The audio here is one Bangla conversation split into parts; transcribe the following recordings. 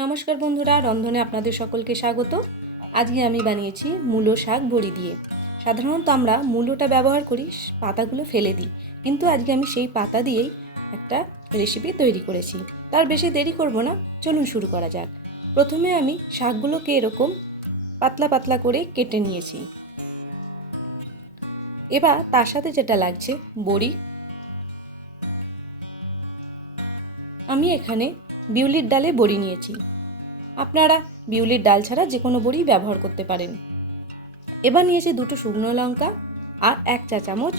নমস্কার বন্ধুরা, রন্ধনে আপনাদের সকলকে স্বাগত। আজকে আমি বানিয়েছি মূলো শাক বড়ি দিয়ে। সাধারণত আমরা মূলোটা ব্যবহার করি, পাতাগুলো ফেলে দিই। কিন্তু আজকে আমি সেই পাতা দিয়েই একটা রেসিপি তৈরি করেছি। তার বেশি দেরি করব না, চলুন শুরু করা যাক। প্রথমে আমি শাকগুলোকে এরকম পাতলা পাতলা করে কেটে নিয়েছি। এবার তার সাথে যেটা লাগছে, বড়ি। আমি এখানে বিউলির ডালে বড়ি নিয়েছি। আপনারা বিউলির ডাল ছাড়া যে কোনো বড়ি ব্যবহার করতে পারেন। এবার নিয়েছি দুটো শুকনো লঙ্কা আর এক চা চামচ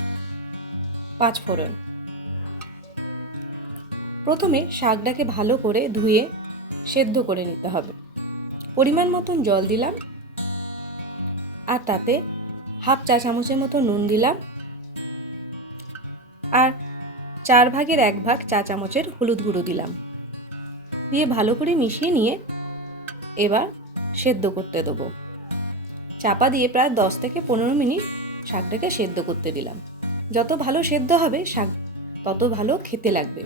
পাঁচ ফোড়ন। প্রথমে শাকটাকে ভালো করে ধুয়ে সেদ্ধ করে নিতে হবে। পরিমাণ মতন জল দিলাম। আর তাতে হাফ চা চামচের মতো নুন দিলাম। আর চার ভাগের এক ভাগ চা চামচের হলুদ গুঁড়ো দিলাম। দিয়ে ভালো করে মিশিয়ে নিয়ে এবার সেদ্ধ করতে দেবো। চাপা দিয়ে প্রায় দশ থেকে পনেরো মিনিট শাকটাকে সেদ্ধ করতে দিলাম। যত ভালো সেদ্ধ হবে, শাক তত ভালো খেতে লাগবে।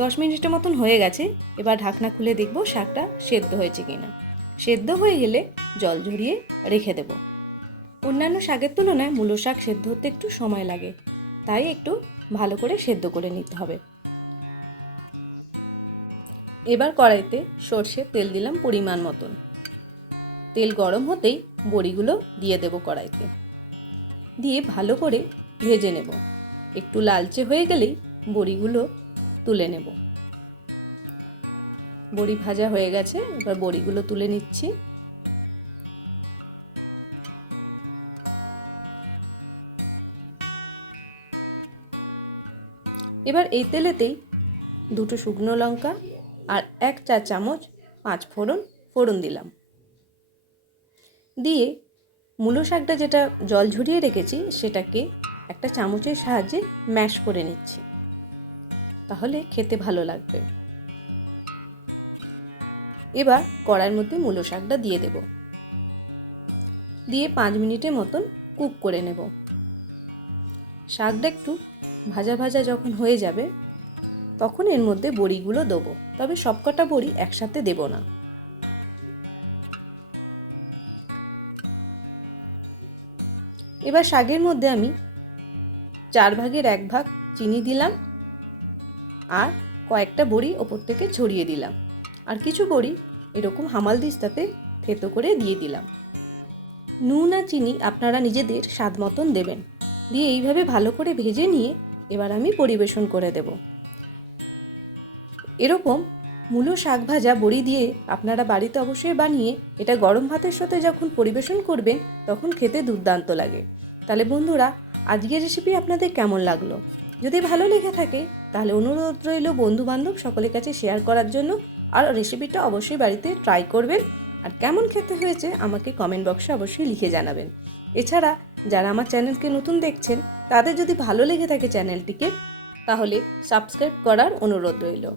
দশ মিনিটের মতন হয়ে গেছে, এবার ঢাকনা খুলে দেখব শাকটা সেদ্ধ হয়েছে কিনা। সেদ্ধ হয়ে গেলে জল ঝরিয়ে রেখে দেব। অন্যান্য শাকের তুলনায় মূলো শাক সেদ্ধ হতে একটু সময় লাগে, তাই একটু ভালো করে সেদ্ধ করে নিতে হবে। এবার কড়াইতে সর্ষে তেল দিলাম পরিমাণ মতন। তেল গরম হতেই বড়িগুলো দিয়ে দেব কড়াইতে। দিয়ে ভালো করে ভেজে নেব। একটু লালচে হয়ে গেলেই বড়িগুলো তুলে নেব। বড়ি ভাজা হয়ে গেছে, এবার বড়িগুলো তুলে নিচ্ছি। এবার এই তেলেতেই দুটো শুকনো লঙ্কা আর এক চা চামচ পাঁচ ফোড়ন ফোড়ন দিলাম। দিয়ে মূলো শাকটা যেটা জল ঝরিয়ে রেখেছি, সেটাকে একটা চামচের সাহায্যে ম্যাশ করে নিচ্ছি। তাহলে খেতে ভালো লাগবে। এবার কড়াইয়ের মধ্যে মূলো শাকটা দিয়ে দেব। দিয়ে পাঁচ মিনিটের মতন কুক করে নেব। শাকটা একটু ভাজা ভাজা যখন হয়ে যাবে, তখন এর মধ্যে বড়িগুলো দেবো। তবে সবকটা বড়ি একসাথে দেব না। এবার শাকের মধ্যে আমি চার ভাগের এক ভাগ চিনি দিলাম আর কয়েকটা বড়ি ওপর থেকে ছড়িয়ে দিলাম। আর কিছু বড়ি এরকম হামাল দিস্তাতে থেতো করে দিয়ে দিলাম। নুন আর চিনি আপনারা নিজেদের স্বাদ মতন দেবেন। দিয়ে এইভাবে ভালো করে ভেজে নিয়ে এবার আমি পরিবেশন করে দেব। এরকম মূলো শাক ভাজা, বড়ি দিয়ে আপনারা বাড়িতে অবশ্যই বানিয়ে এটা গরম ভাতের সাথে যখন পরিবেশন করবেন, তখন খেতে দুর্দান্ত লাগে। তাহলে বন্ধুরা, আজকের রেসিপি আপনাদের কেমন লাগল? যদি ভালো লেগে থাকে, তাহলে অনুরোধ রইল বন্ধু বান্ধব সকলের কাছে শেয়ার করার জন্য। আর রেসিপিটা অবশ্যই বাড়িতে ট্রাই করবেন। আর কেমন খেতে হয়েছে আমাকে কমেন্ট বক্সে অবশ্যই লিখে জানাবেন। এছাড়া, যারা আমার চ্যানেলকে নতুন দেখছেন, তাদের যদি ভালো লেগে থাকে চ্যানেলটিকে তাহলে সাবস্ক্রাইব করার অনুরোধ রইল।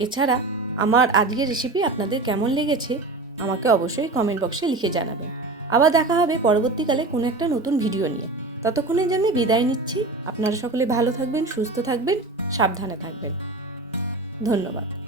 এছাড়া, আমার আজকের রেসিপি আপনাদের কেমন লেগেছে, আমাকে অবশ্যই কমেন্ট বক্সে লিখে জানাবেন। আবার দেখা হবে পরবর্তীকালে কোনো একটা নতুন ভিডিও নিয়ে। ততক্ষণের জন্য বিদায় নিচ্ছি। আপনারা সকলে ভালো থাকবেন, সুস্থ থাকবেন, সাবধানে থাকবেন। ধন্যবাদ।